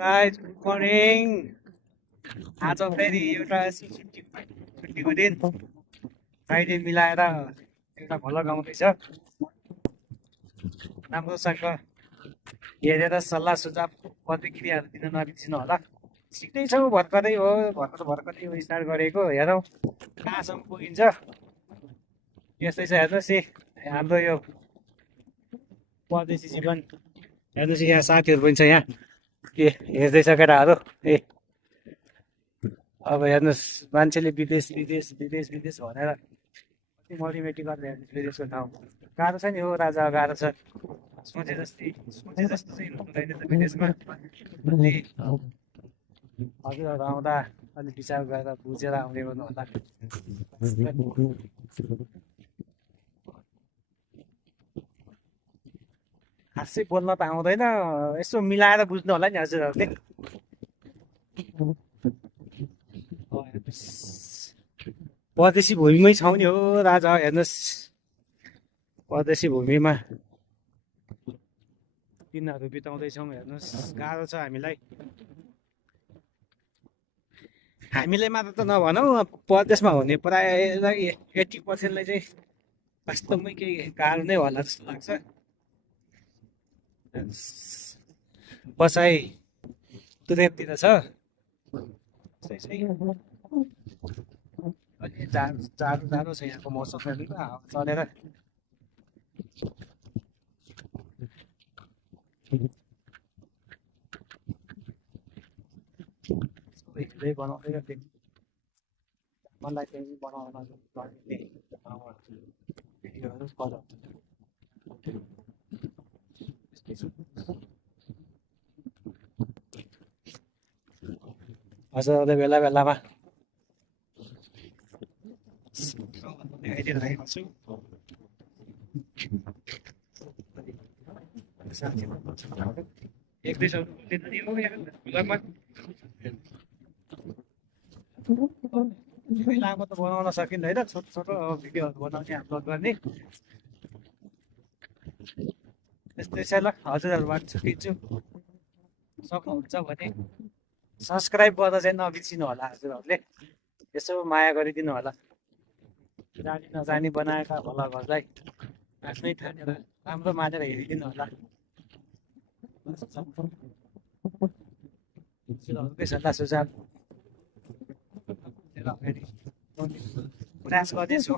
Guys good morning. आज फेरि एउटा छुट्टीको दिन फ्राइडे मिलाएर एउटा भ्लग आउँदैछ। राम्रोसँग हेरेर सल्लाह सुझाव प्रतिक्रियाहरू दिन नबिर्सिनु होला। सिक्दैछौँ भर्खरै हो, भर्खरै हो स्टार्ट गरेको। हेरौँ कहाँसम्म पुगिन्छ। यस्तै छ हेर्नुहोस् हाम्रो यो परदेशी जीवन। हेर्नुहोस् यहाँ साथीहरू पनि छ यहाँ के हेर्दैछ केटाहरू। अब हेर्नुहोस् मान्छेले विदेश विदेश विदेश विदेश भनेर मल्टिमेटी गरेर हेर्नुहोस् विदेशको ठाउँ। गाह्रो छ नि हो राजा, गाह्रो छ। सोचे जस्तो चाहिँ हुँदैन विदेशमा। अलि हजुरहरू आउँदा अलिक विचार गरेर बुझेर आउने गर्नु होला। खासै बोल्न त आउँदैन, यसो मिलाएर बुझ्नु होला नि हजुरहरूले। परदेशी भूमिमै छौँ नि हो राजा। हेर्नुहोस् परदेशी भूमिमा दिनहरू बिताउँदैछौँ। हेर्नुहोस् गाह्रो छ हामीलाई मात्र त नभनौँ, परदेशमा हुने प्राय 80% चाहिँ वास्तवमै केही गाह्रो नै होला जस्तो लाग्छ। बसाइ तुरेपतिर छ, अलि जाडो छ यहाँको मौसम चलेर। बनाउँदै मलाई चाहिँ बनाउन हजुरहरूले बेला बेलामा देखाइदिइरहेको छु। एक दुई सौ लामो त बनाउन सकिँदैन, छोटो छोटो भिडियोहरू बनाउने अपलोड गर्ने। त्यस्तै छ ल, हजुरहरूबाट छुट्टिन्छु। सक्नुहुन्छ भने सब्सक्राइब गर्दा चाहिँ नबिर्सिनु होला हजुरहरूले। यसो माया गरिदिनु होला। जानी नजानी बनाएका भ्लगहरूलाई आफ्नै ठानेर राम्रो मानेर हेरिदिनु होला। हजुरहरूकै सल्लाह सुझाव प्रयास गर्दैछु।